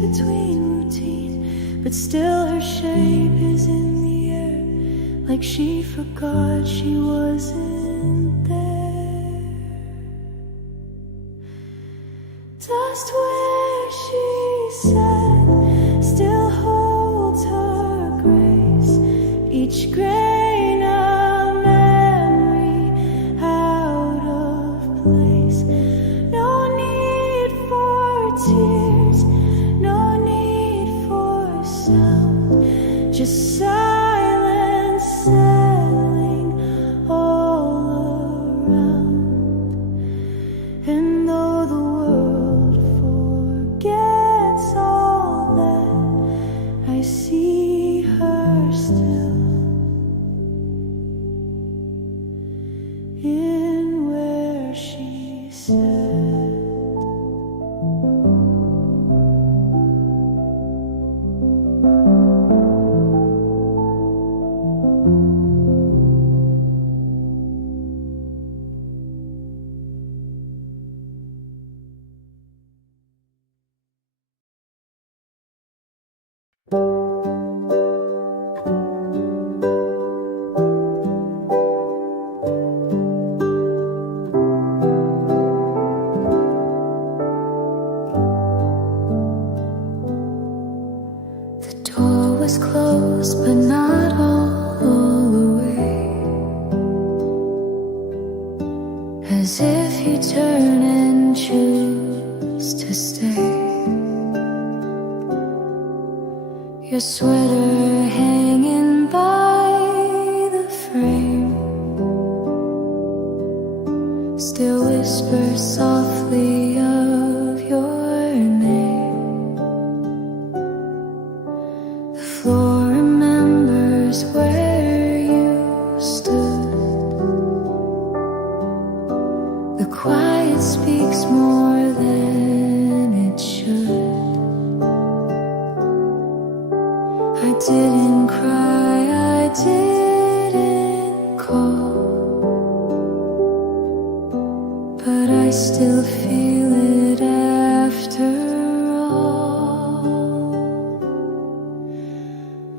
between routine, but still her shape is in the air, like she forgot she wasn't there. Dust where she sat still holds her grace, each grain of memory out of place. No need for tears, no need for sound, just silence settling all around. And though the world forgets all that, I see her still in where she sat. The door was closed, but not all the way, as if you turn and choose to stay. Your sweater hanging by the frame still whispers softly of your name. The floor remembers where you stood. The quiet speaks more than it should. I didn't cry, I didn't call, but I still feel it after all.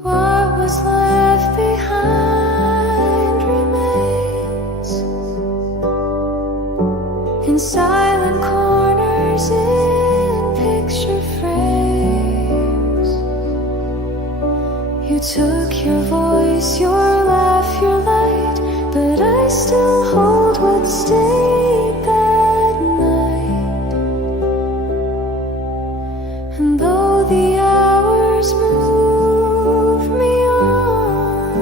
What was left behind remains in silent corners, in picture frames. You took your voice, your laugh, your light, but I still hold what stayed that night. And though the hours move me on,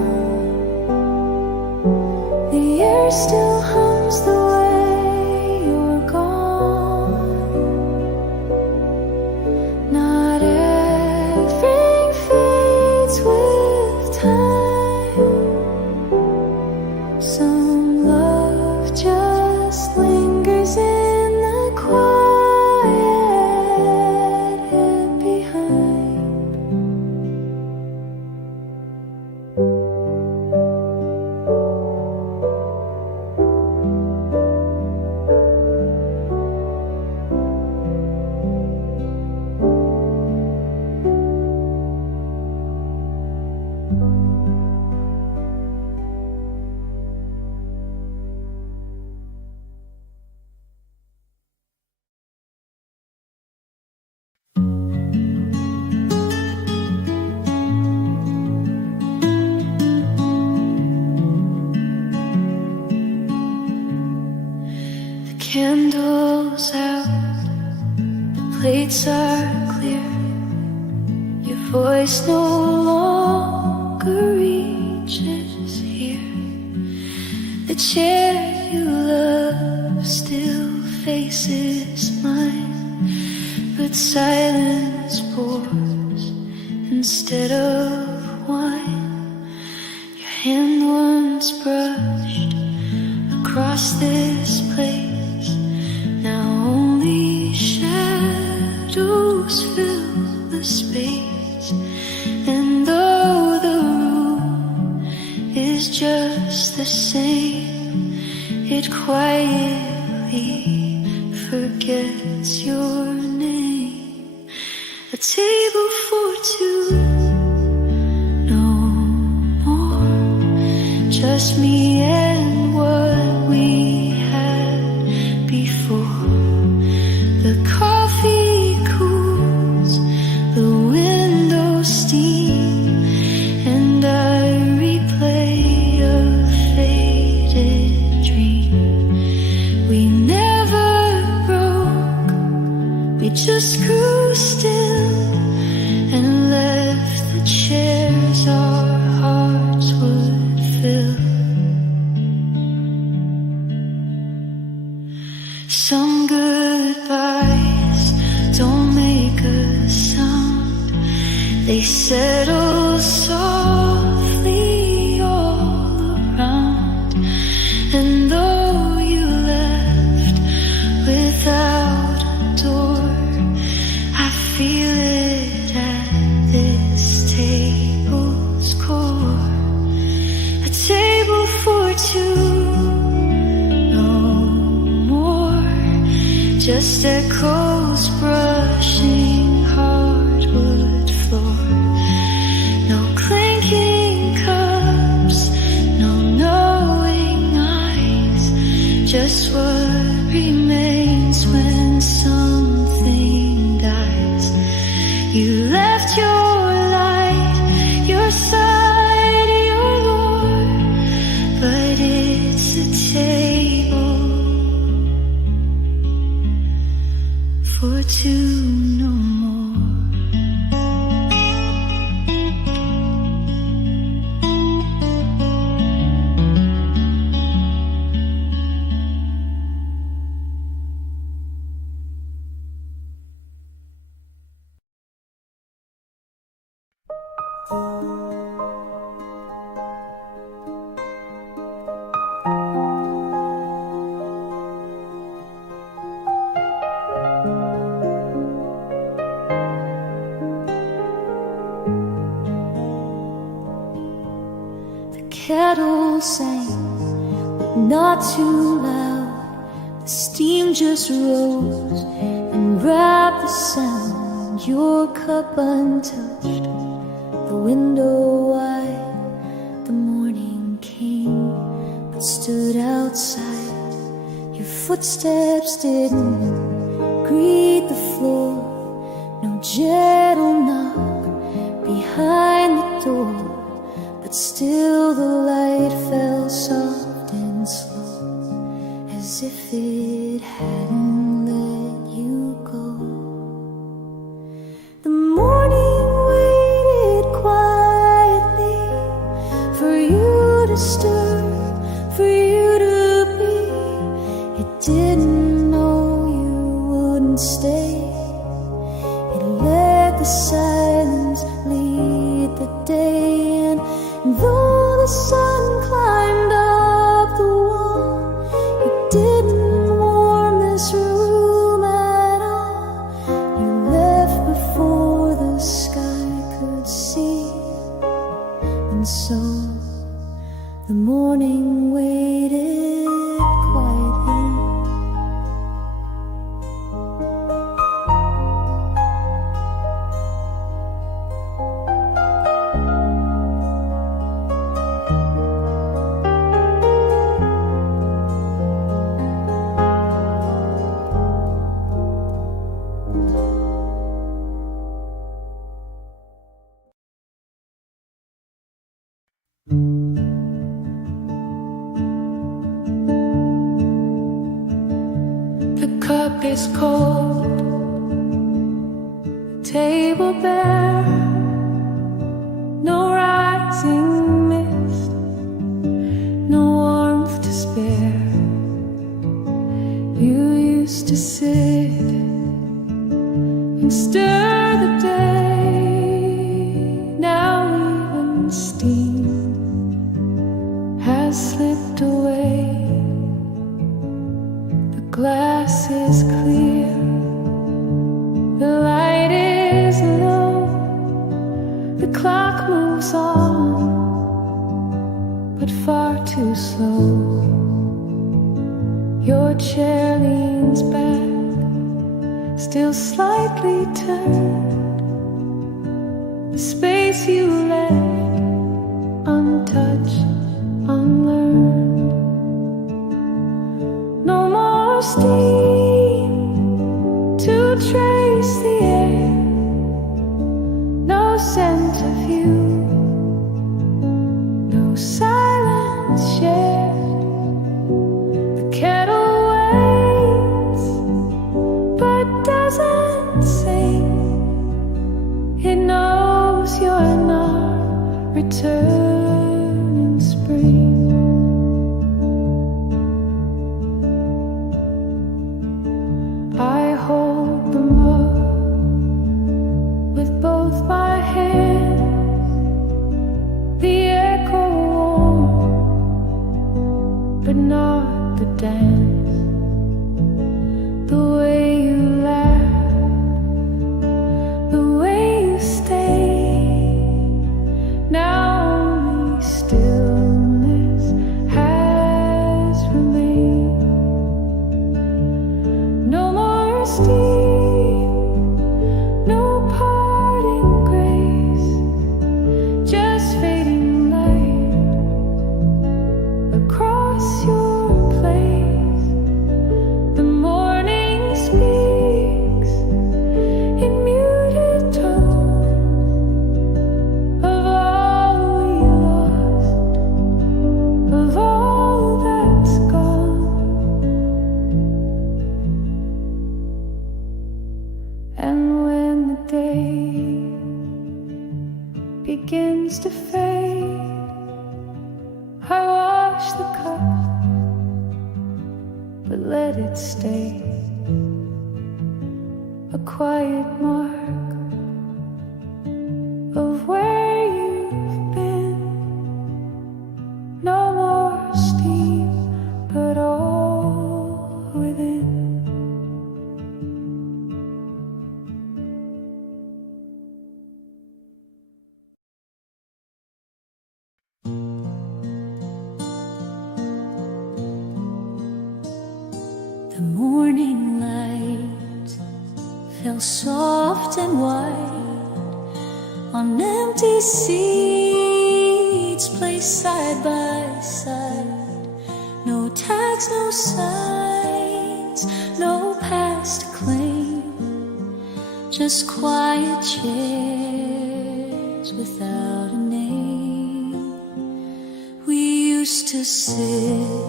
the air still hums the way you're gone. Not everything fades with time. Some love just lingers in the quiet hid behind. The candles out, the plates are clear. Your voice no longer reaches here. The chair you love still faces mine, but silence pours instead of wine. Your hand once brushed across this place, now only shadows fill the space. And though the room is just the same, it quietly forgets your name. A table for two, no more, just me and what we had before. The coffee cools, the window steam, and I replay a faded dream. We never broke, we just grew still and left the chairs our hearts would fill. Some goodbyes don't make a sound, they settle softly all around. And though you left without a door, I feel it at this table's core. A table for two, just echoes brushing hardwood floor. No clinking cups, no knowing eyes, just what remains when something dies. You left your light, your side, your lore, but it's a table for two, no more. Kettle sang, but not too loud. The steam just rose and wrapped the sound. Your cup untouched, the window wide. The morning came, but stood outside. Your footsteps didn't greet the floor. No gentle knock behind the door, but still the light fell soft and slow, as if it hadn't let you go. The morning waited quietly for you to stir, for you to be. It didn't know you wouldn't stay. It let the silence lead the day. And though the sun climbed up the wall, it didn't warm this room at all. You left before the sky could see, and so the morning waited quietly. Cup is cold, table bare, no rising mist, no warmth to spare. You used to sit and stir the day. Now even steam has slipped away. Glass is clear, the light is low, the clock moves on, but far too slow. Your chair leans back, still slightly turned, It knows you're not returning spring. I hold them up with both my hands, the echo warm, but not the dance. The way you laugh, the way you stay. Now only stillness has remained. No more steam, no parting grace, just fading light across your place. The morning speaks in muted tones of all we lost, of all that's gone. And when the day begins to fade, I wash the cup, but let it stay a quiet mark of where you've been. No more steam, but all within. The morning light fell soft and white on empty seats placed side by side. No tags, no signs, no past to claim, just quiet chairs without a name. We used to sit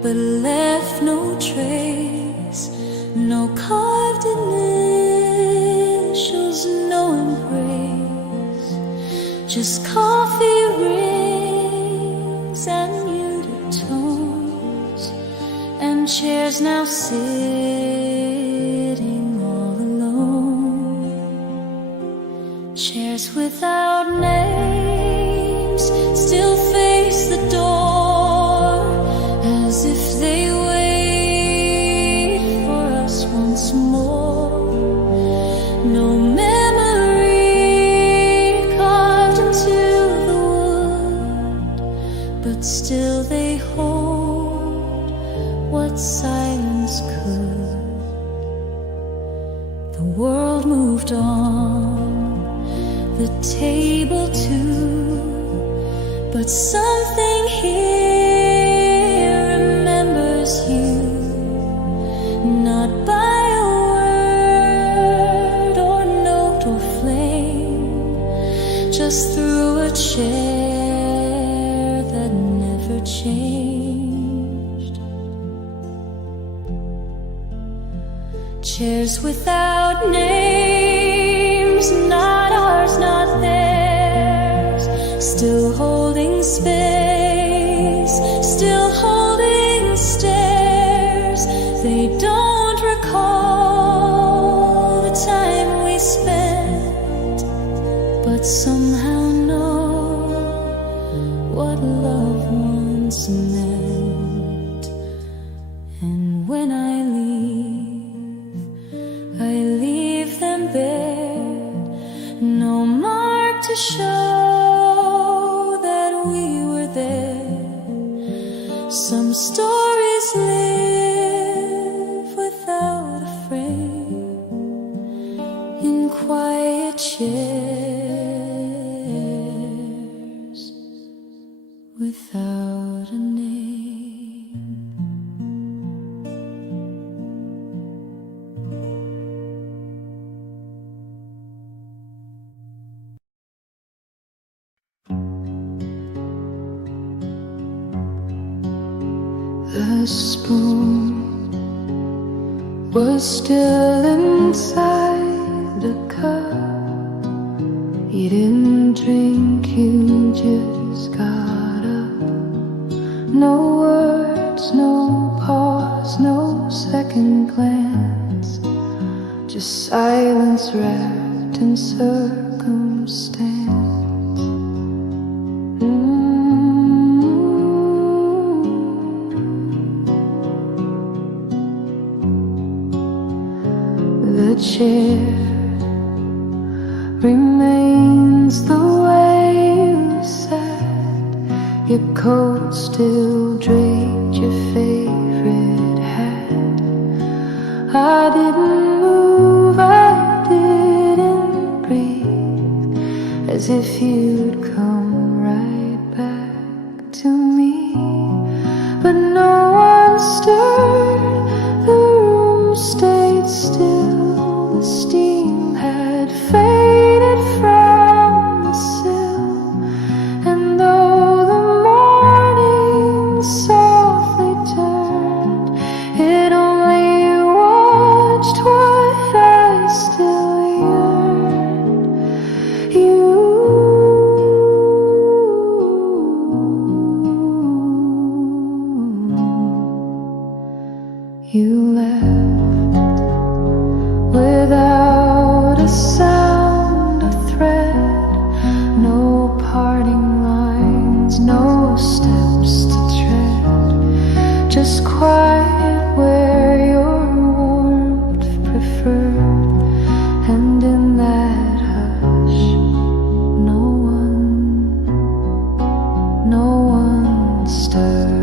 but left no trace, no carved initials, no embrace, just coffee rings and muted tones, and chairs now sitting all alone. Chairs without names still face the door, as if they wait for us once more. No memory carved into the wood, but still they hold what silence could. The world moved on, the table too, but something here remembers you, not by a word or note or flame, just through a chair that never changed. Chairs without names, not ours, not theirs, still holding space, still holding stairs. They don't recall the time we spent, but somehow know what love once meant. And when I leave them bare, no mark to show that we were there. Some stories live without a frame, in quiet chairs without a name. The spoon was still inside the cup. You didn't drink, you just got up. No words, no pause, no second glance, just silence wrapped in circumstance. The chair remains the way you sat. Your coat still draped your favorite hat. I didn't move, I didn't breathe, as if you'd come right back to me. But no one stirred, the room stayed still. The steam had faded from the sill, and though the morning softly turned, it only watched what I still yearned. You left without a sound, a thread, no parting lines, no steps to tread, just quiet where your warmth preferred. And in that hush, no one stirred.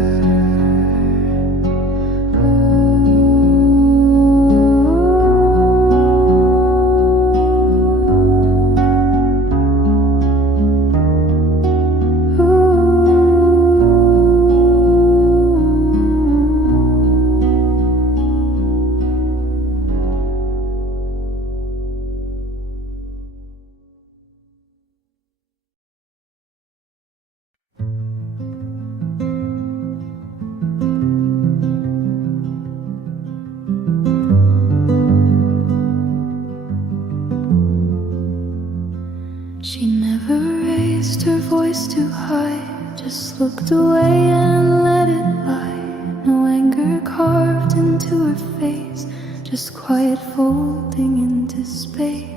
She never raised her voice too high, just looked away and let it lie. No anger carved into her face, just quiet folding into space.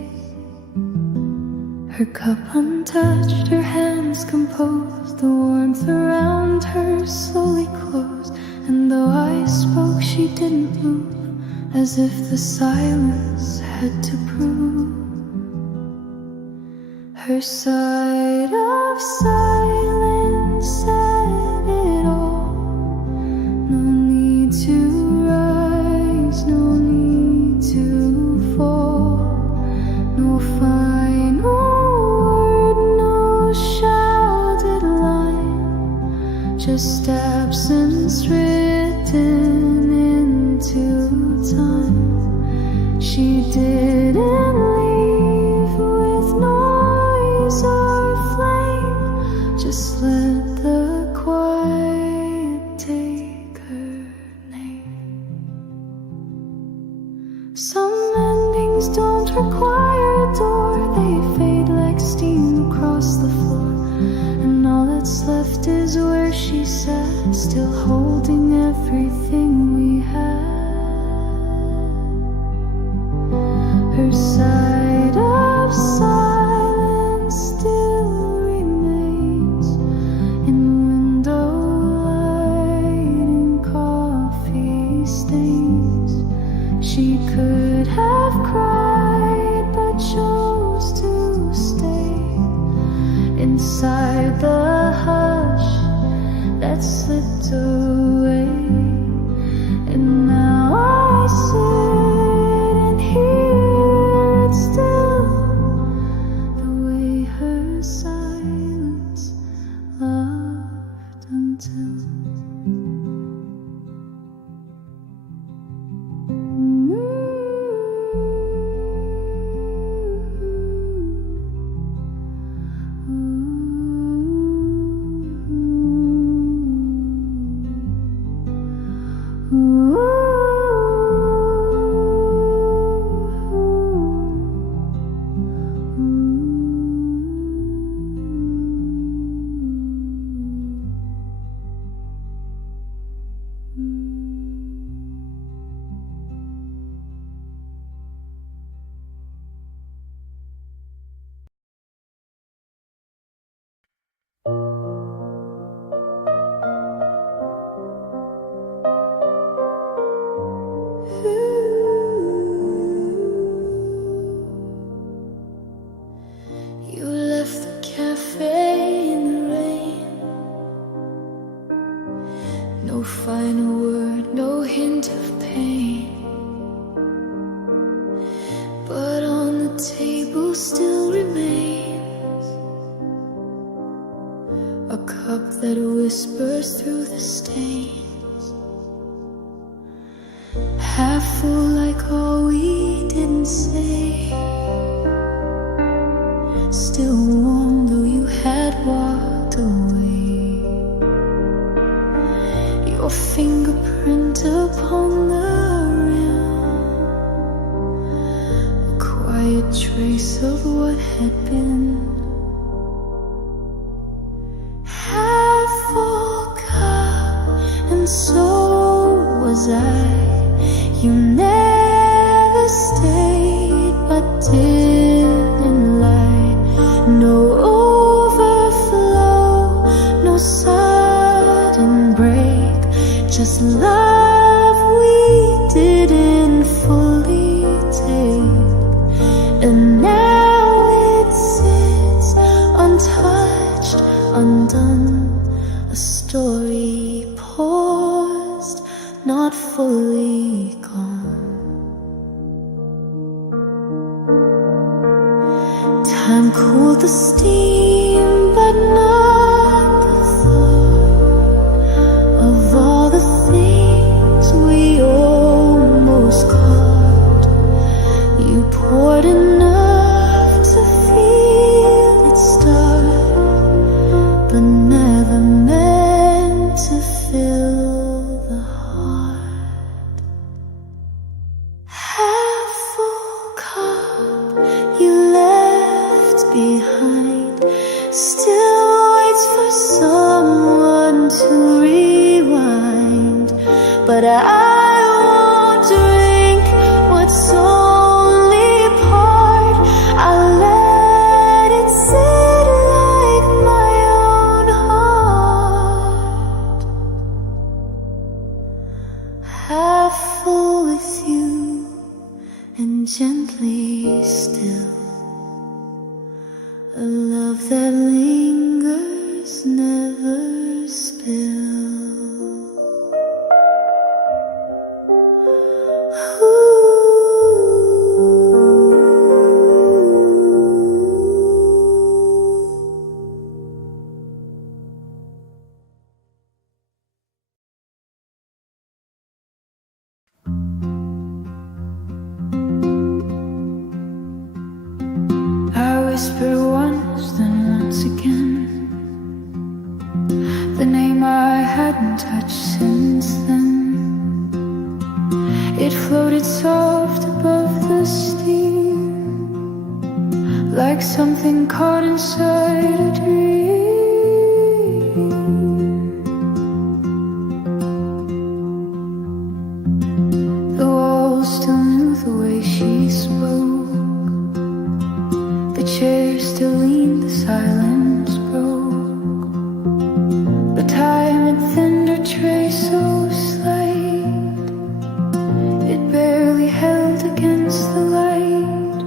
Her cup untouched, her hands composed, the warmth around her slowly closed. And though I spoke, she didn't move, as if the silence had to prove her side of silence said it all. No need to rise, no need to fall, no final word, no shouted line, just absence written into time. She didn't leave with noise or flame, just let the quiet take her name. Some endings don't require a door, they fade like steam across the floor. And all that's left is where she sat, still holding everything we had. Her side of silence still remains in window light and coffee stains. She could have cried but chose to stay inside the hush that slipped away. And now I sit and hear it still, the way her silence loved until still remains, a cup that whispers through the stains, half full like all we didn't say, still warm though you had walked away, your fingerprint upon the a trace of what had been. Half full cup, and so was I. You never stayed, but didn't lie. No overflow, no sudden break, just love we didn't fully take. And now it sits untouched, undone, a story paused, not fully gone. Time cooled the steam, but not the thought of all the things we almost caught. You poured enough to feel it start, but never meant to fill the heart. Half full cup you left behind still waits for someone to rewind, but I won't drink what's only part. I'll let it sit like my own heart, half full with you and gently still, a love that lingers, never spills. Whisper once, then once again, the name I hadn't touched since then. It floated soft above the steam, like something caught inside a dream. The walls still knew the way she spoke, chair still leaned, the silence broke, but time had thinned her trace so slight, it barely held against the light.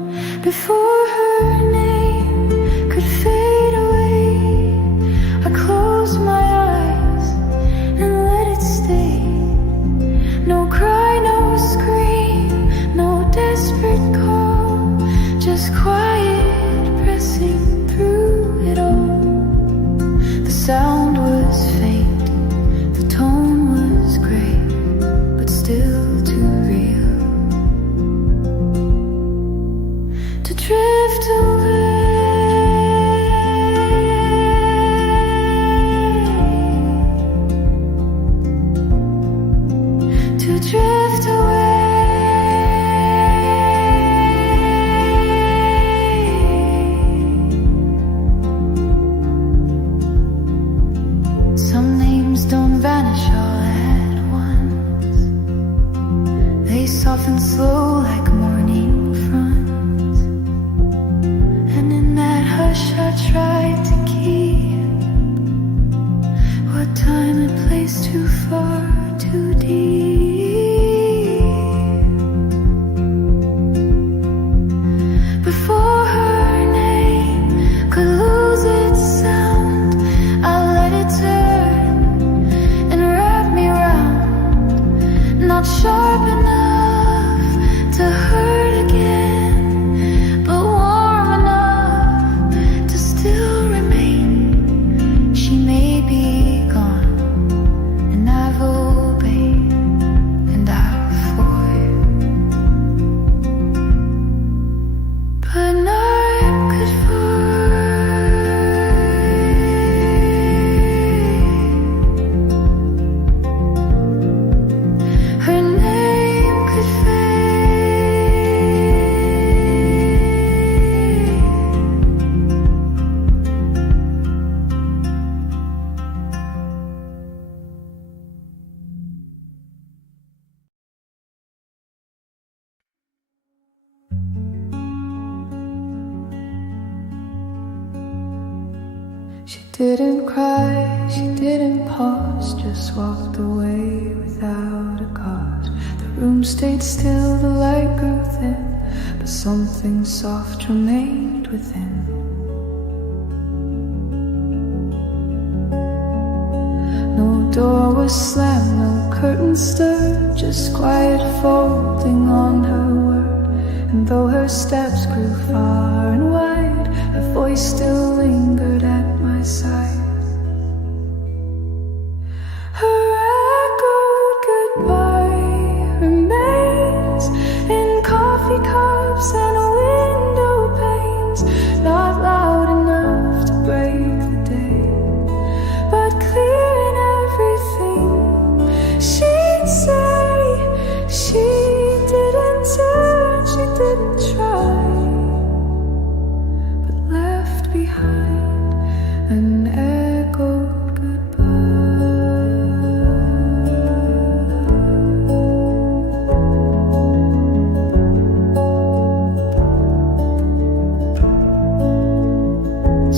Before her name could fade away, I closed my eyes and let it stay. No cry, no scream, no desperate call, just quiet through it all. The sound was faint, the tone was great, but still too real to drift away, to drift away. Don't vanish all at once, they soften slow like morning fronts, and in that hush I tried to keep what time and place too far, too deep. Before her name could lose its sound, I let it turn, not sharp enough to hurt again, but warm enough didn't cry, she didn't pause, just walked away without a cause. The room stayed still, the light grew thin, but something soft remained within. No door was slammed, no curtain stirred, just quiet folding on her word. And though her steps grew far and wide, her voice still lingered at my side. Her echoed goodbye remains in coffee cups and window panes, not loud enough to break the day, but clear in everything she'd say. She didn't turn, she didn't try, but left behind an echoed goodbye.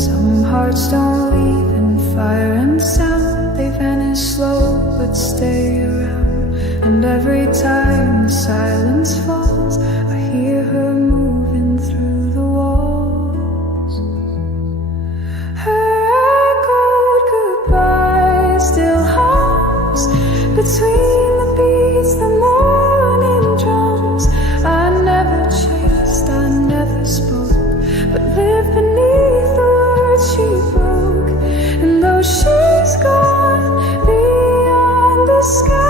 Some hearts don't leave in fire and sound, they vanish slow but stay around. And every time the silence falls, I hear her moving through the walls. Her echoed goodbye still hums between the beats, the morning drums. I never chased, I never spoke, but lived beneath the words she broke. And though she's gone beyond the sky,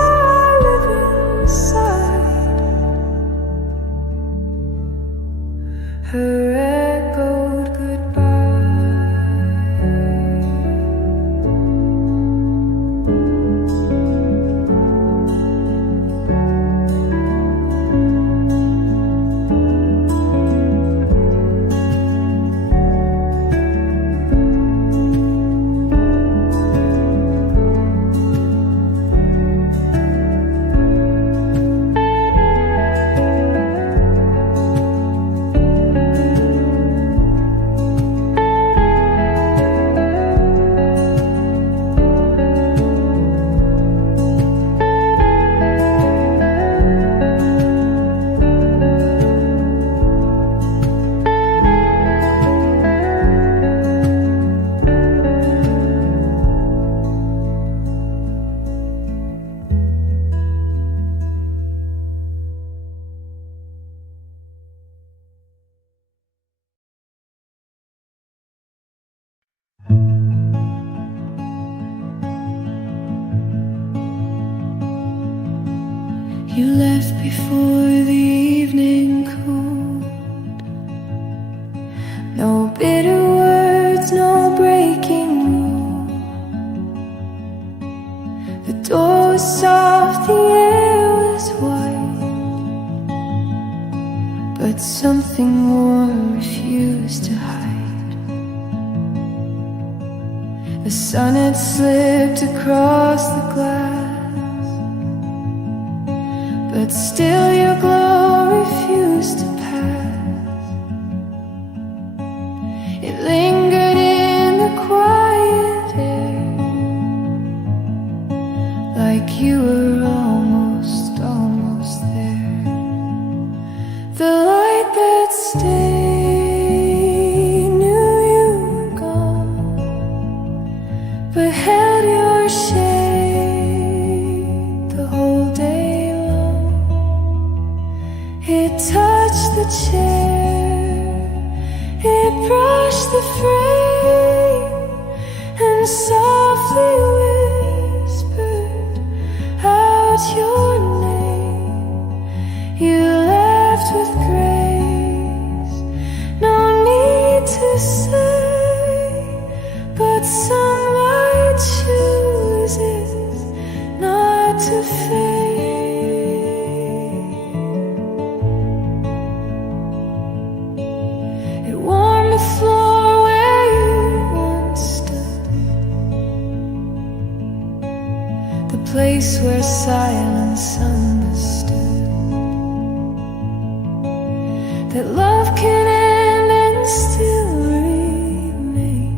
her echoed goodbye. You left before the evening cooled. No bitter words, no breaking rule. The door was soft, the air was white, but something warm refused to hide. The sun had slipped across the glass, but still your glow refused to pass. It lingered in the quiet air, like you were almost there. The light that stayed knew you were gone, but held your shade the whole day. It touched the chair, it brushed the frame, and softly whispered out your name. You left with grace, no need to say, but sunlight chooses not to fade. Place where silence understood that love can end and still remain.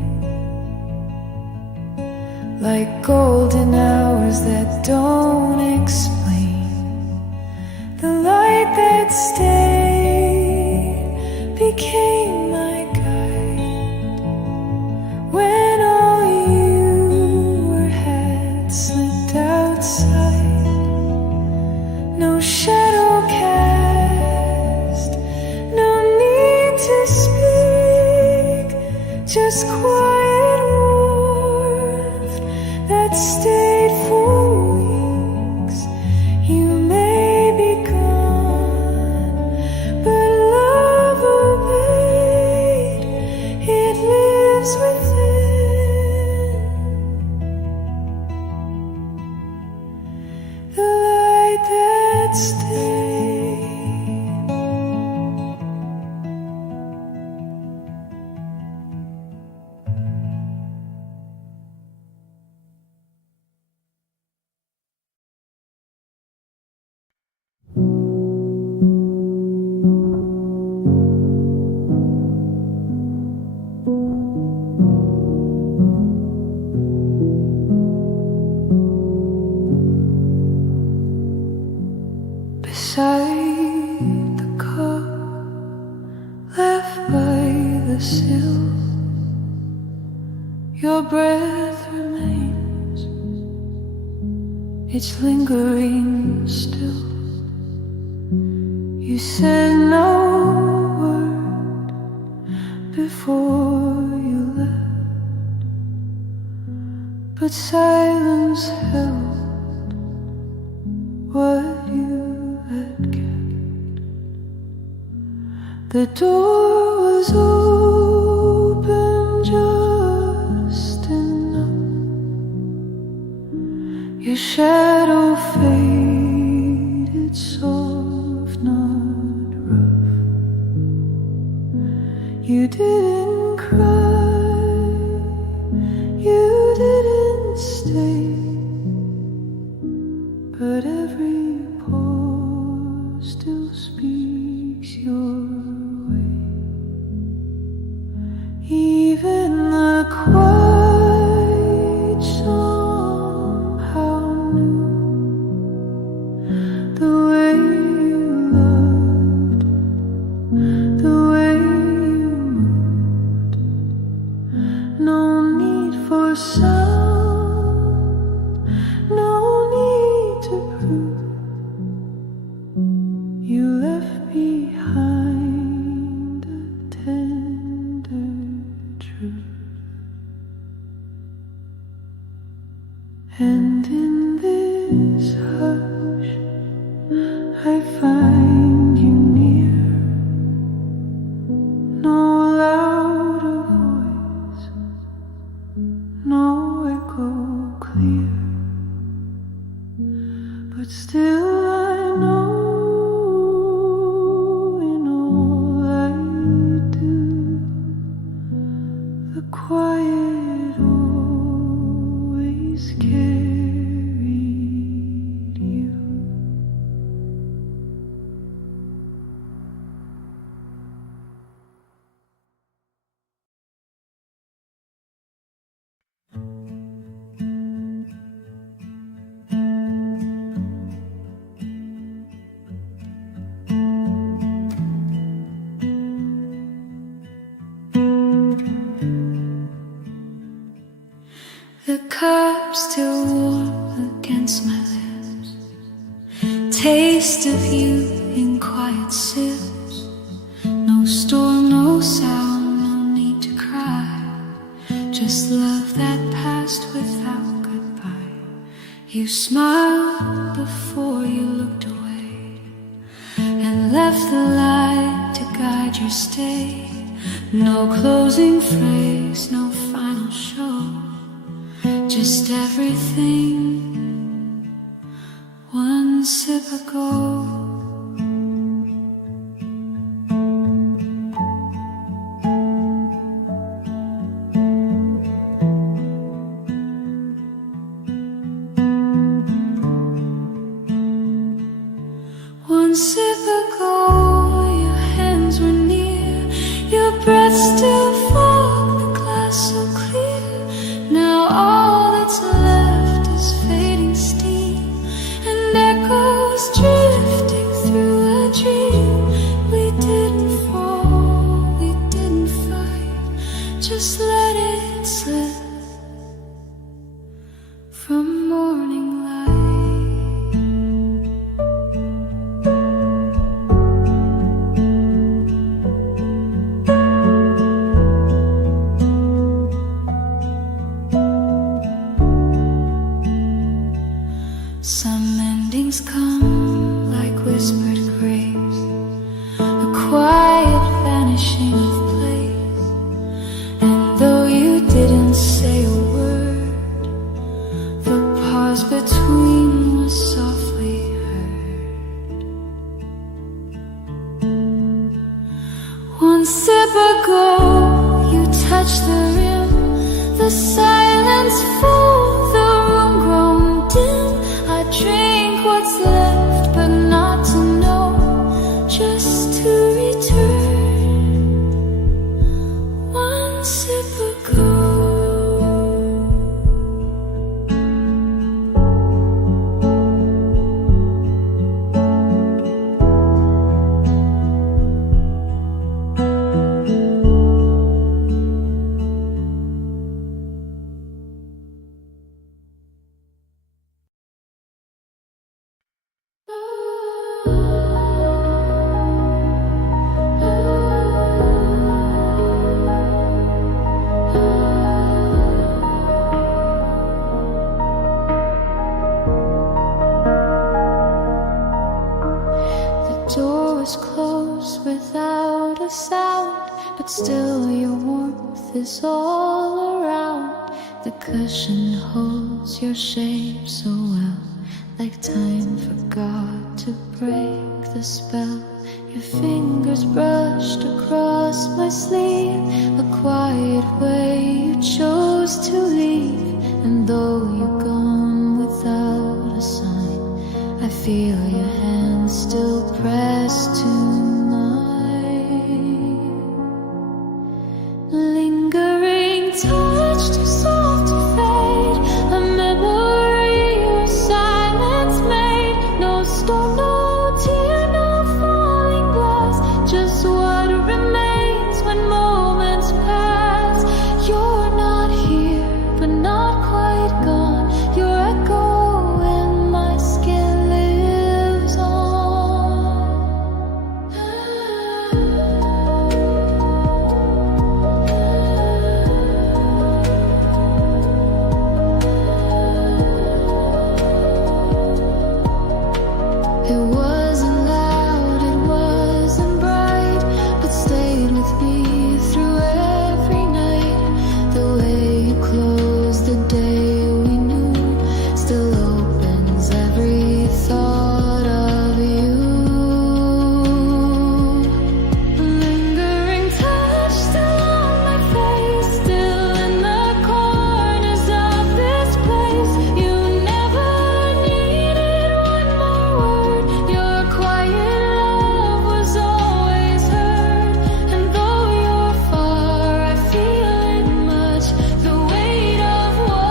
just quiet warmth that stayed for weeks. You may be gone, but love obeyed. It lives within the light that stayed. Beside the car left by the sill, your breath remains, it's lingering still. You said no word before you left, but silence held what you had kept. The door was open just enough. Your shadow faded soft, not rough. You didn't cry, you didn't stay, but every pause still speaks your way. Even the quiet somehow knew the way you loved, the way you moved. No need for sound, no need to prove. You left behind a tender truth. And in this hush I find you near. No louder voice, no echo clear, but still I know in all I do, the quiet always carried you. The cup still warm against my lips, taste of you in quiet sips. No storm, no sound, no need to cry, just love that passed without goodbye. You smiled before you looked away, and left the light to guide your stay. No closing phrase, no final show, just everything. One sip ago. One sip ago, your hands were near, your breath still fogged the glass so clear. Now all that's left is fading steam and echoes drifting through a dream. We didn't fall, we didn't fight, just let it slip from morning light. reciprocal. Door is closed without a sound, but still your warmth is all around. The cushion holds your shape so well, like time forgot to break the spell. Your fingers brushed across my sleeve, a quiet way you chose to leave. And though you're gone without a sign, I feel your hand still pressed to mine. Lingering touch too soft to fade, a memory your silence made. No storm, no tear, no falling glass, just what remains when moments pass. You're not here, but not quite gone. Your echo in my skin lives on. It wasn't loud, it wasn't bright, but stayed with me through every night. The way you closed the day we knew still opens every thought of you. Lingering touch still on my face, still in the corners of this place. You never needed one more word, your quiet love was always heard. And though you're far, I feel it much, the weight of one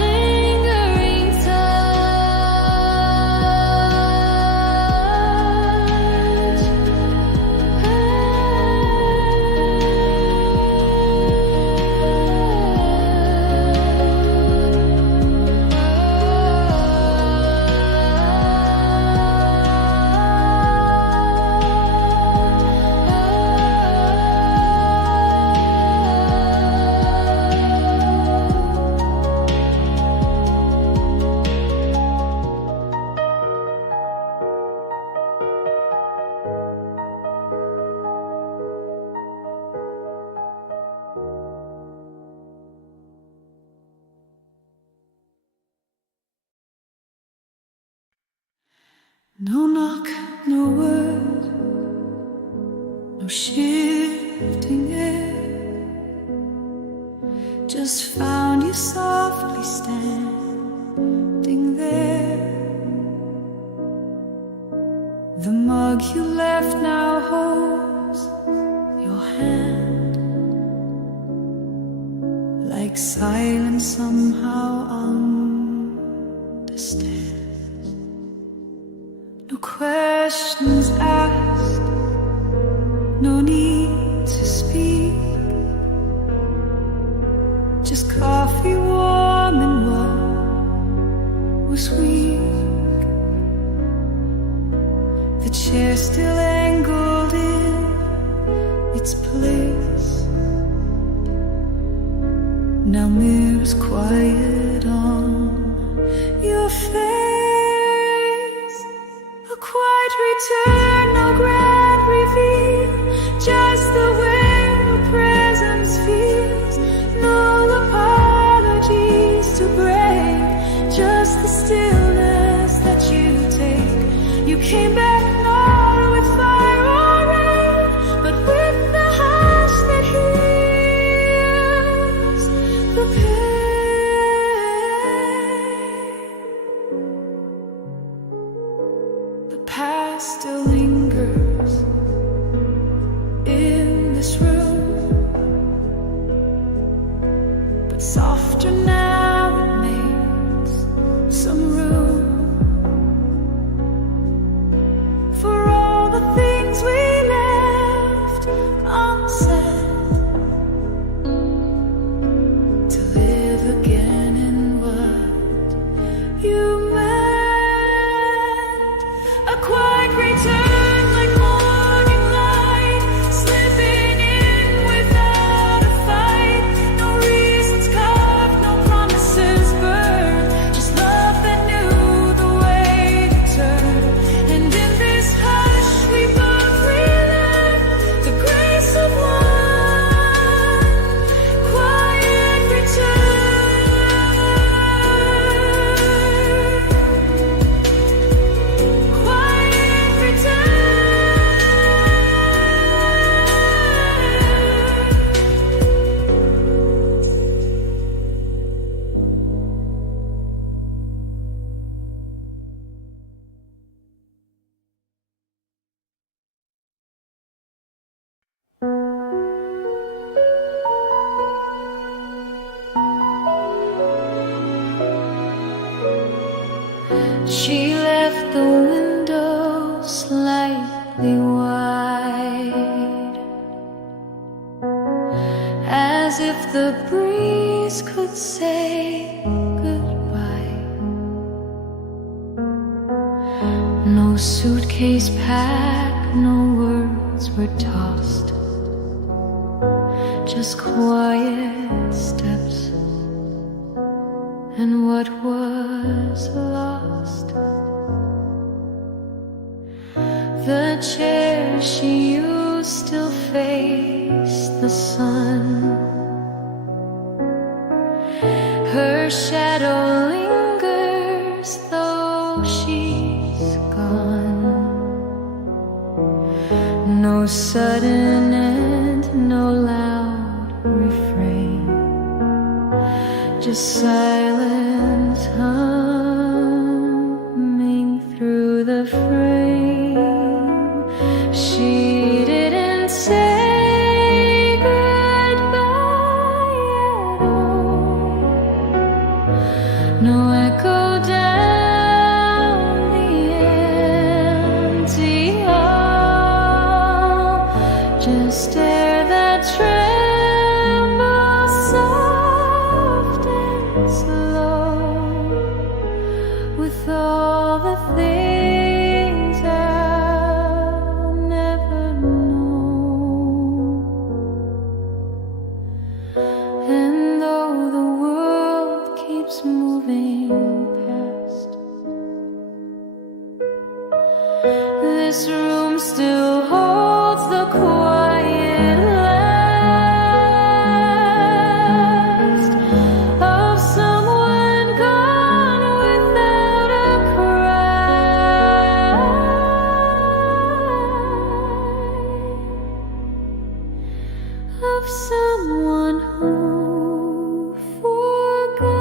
lingering no knock, no word, no shifting air. Just found you softly standing there. The mug you left now holds your hand, like silence somehow understands. No questions asked, no need to speak. Just coffee warm and what was weak. The chair still angled in its place. Now mirrors quiet on your face. A quiet return, no grand reveal, just the way your presence feels. No apologies to break, just the stillness that you take. You came back not with fire or rain, but with the hush that heals the pain. this room, but softer now it makes some room for all the things we left unsaid, to live again in what you meant. A quiet return like morning light, slipping in without a fight. No reasons carved, no promises burned, just love that knew the way to turn. And in this hush we both relearn the grace of one quiet return. Quiet return. She left the window slightly wide, as if the breeze could say goodbye. No suitcase packed, no words were tossed, just quiet steps and what was lost. The chair she used still faced the sun. Her shadow lingers though she's gone. No sudden end, no loud refrain, just silence humming through the frame. She didn't say goodbye at all, no echo down the empty hall, just air that trembles soft and slow, with all the things I'll never know. And though the world keeps moving past, this room still holds the quiet last of someone gone without a cry, of someone who forgot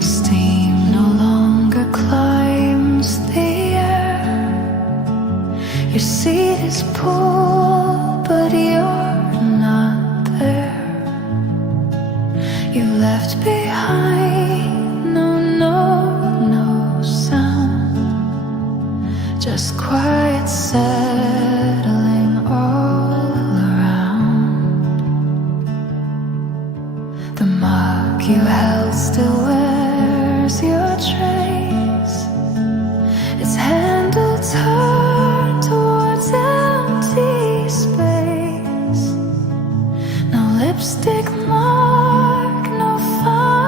Steam no longer climbs the air. Your seat is full, but you're not there. You left behind no sound, just quiet settling all around. The mug you held still wears your trace, its handle turned towards empty space. No lipstick mark, no fine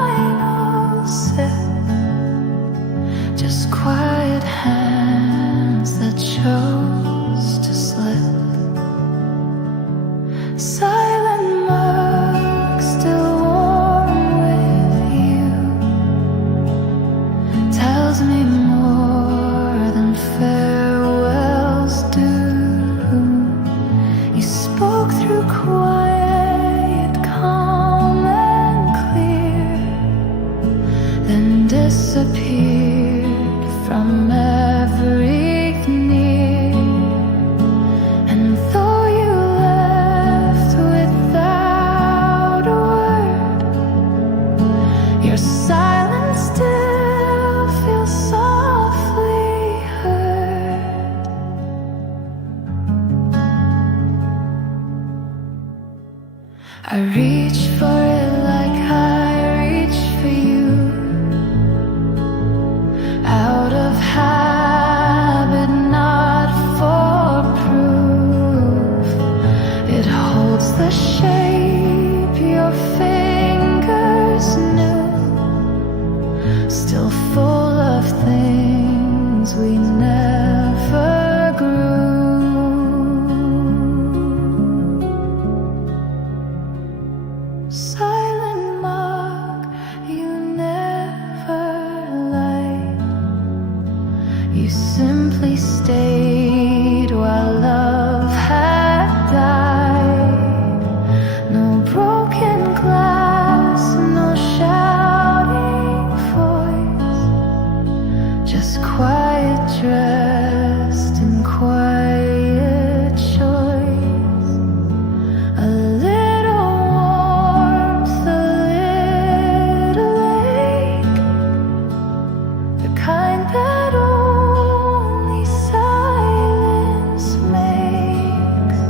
disappeared from everything near. And though you left without a word, your silence still feels softly heard. I reach for it like I reach for you, out of habit, not for proof. It holds the shape your fingers knew, still full of things we never grew. Silent mug you never liked, you simply stayed while love had died. No broken glass, no shouting voice, just quiet dressed in quiet choice. A little warmth, a little ache, the kind that only silence makes.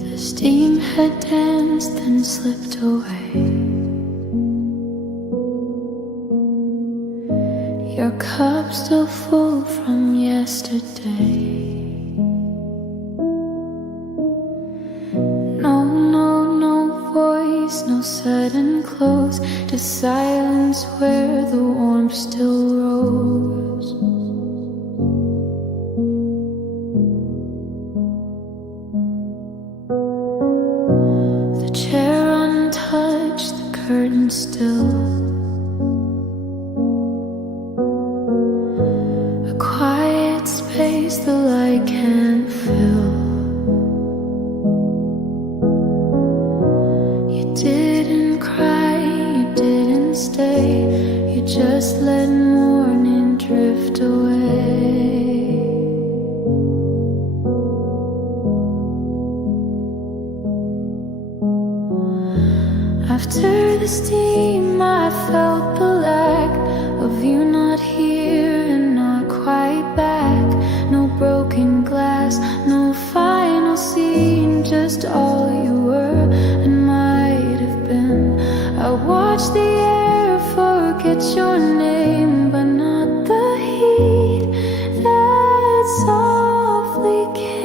The steam had danced and slipped away. Your cup still full from yesterday. No voice, no sudden close, just silence where the warmth still rose. The chair untouched, the curtain still. A quiet space the light can't fill. You didn't cry, you didn't stay, you just let morning drift away. After the steam, I felt the lack of you not here and not quite back. No broken glass, no final scene, just all you were and might have been. I watched the air forget your name, but not the heat that softly came.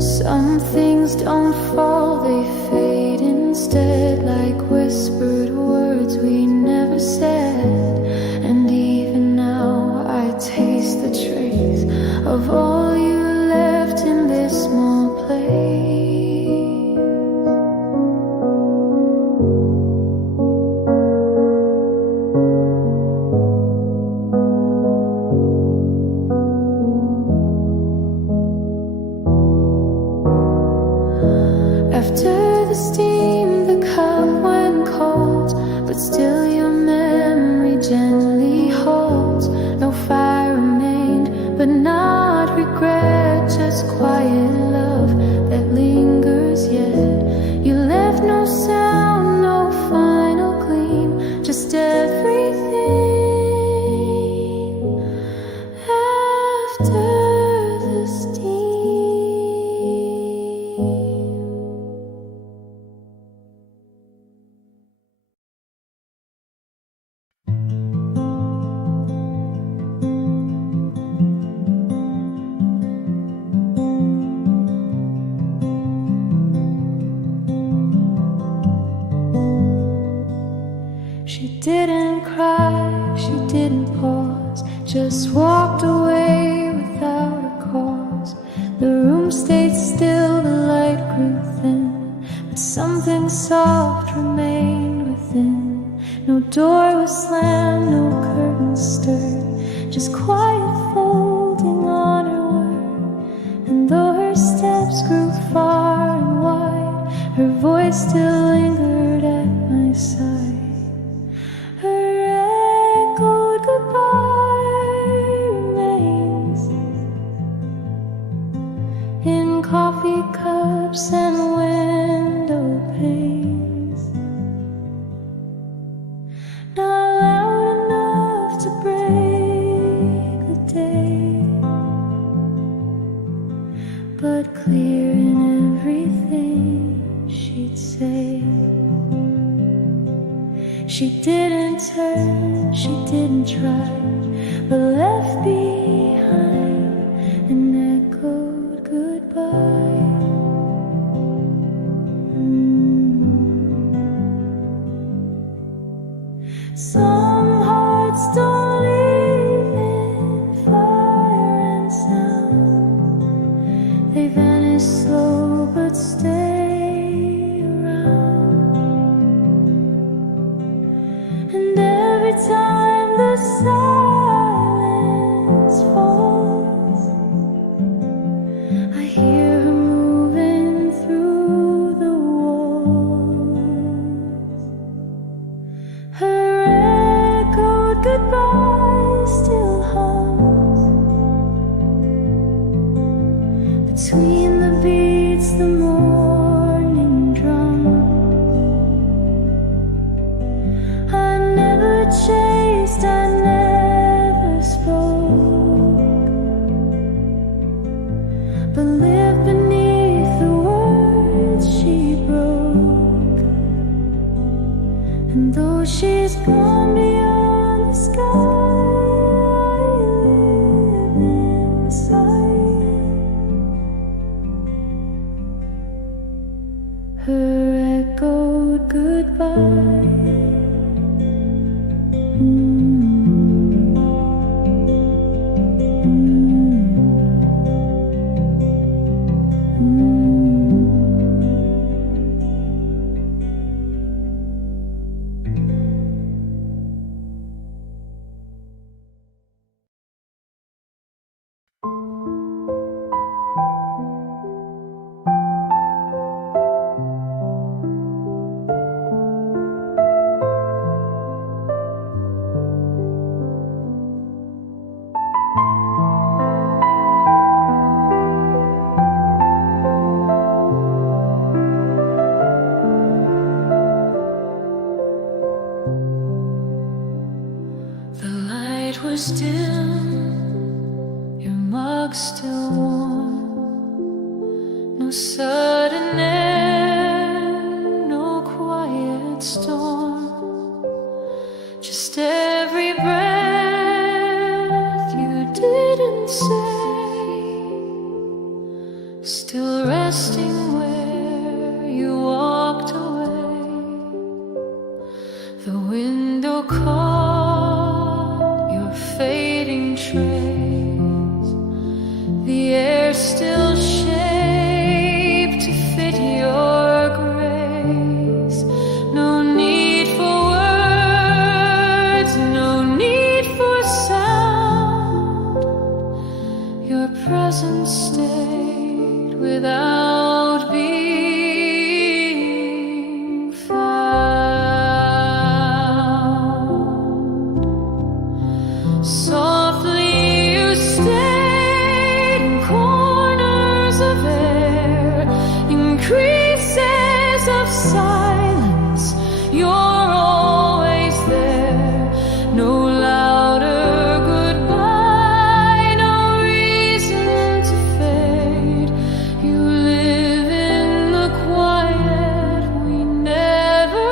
Some things don't fall, they fade instead, like whispered words we never said. And even now I taste the trace of all you left in this small place. After the steam, the cup went cold, but still your memory gently holds. No fire remained, but not regret, just quiet love that lingers yet. You left no sound, no final gleam, just everything after just walked away without a cause. The room stayed still, the light grew thin, but something soft remained within. No door was slammed, no curtain stirred, just quiet folding on her word. And though her steps grew far and wide, her voice still lingered at my side. Her echoed goodbye remains in coffee cups and window panes, not loud enough to break the day, but clear in everything she'd say. She didn't turn, she didn't try, but left behind an echoed goodbye. Some hearts don't live in fire and sound, they vanish slow but stay around. And every time the silence falls, I hear her moving through the walls. Her echoed goodbye still hums between the beats, the morning drum. I never chased, I never spoke, but lived beneath the words she broke. And though she's gone beyond the sky, I live inside her echoed goodbye. Was dim, your mug still warm. No sudden air, no quiet storm. Just every breath you didn't say, still resting where you walked away. The window caught fading trace, the air still shaped to fit your grace. No need for words, no need for sound. Your presence stayed without being found. Softly you stayed in corners of air, in creases of silence. You're always there. No louder goodbye, no reason to fade. You live in the quiet we never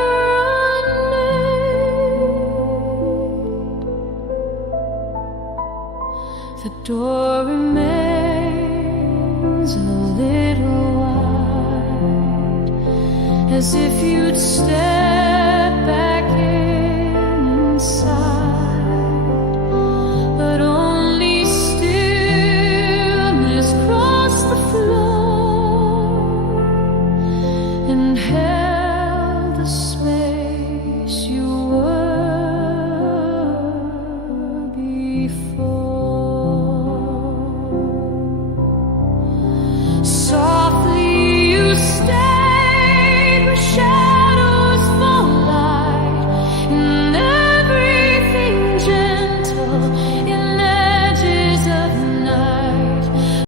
unmade. The door remains a little wide, as if you'd stay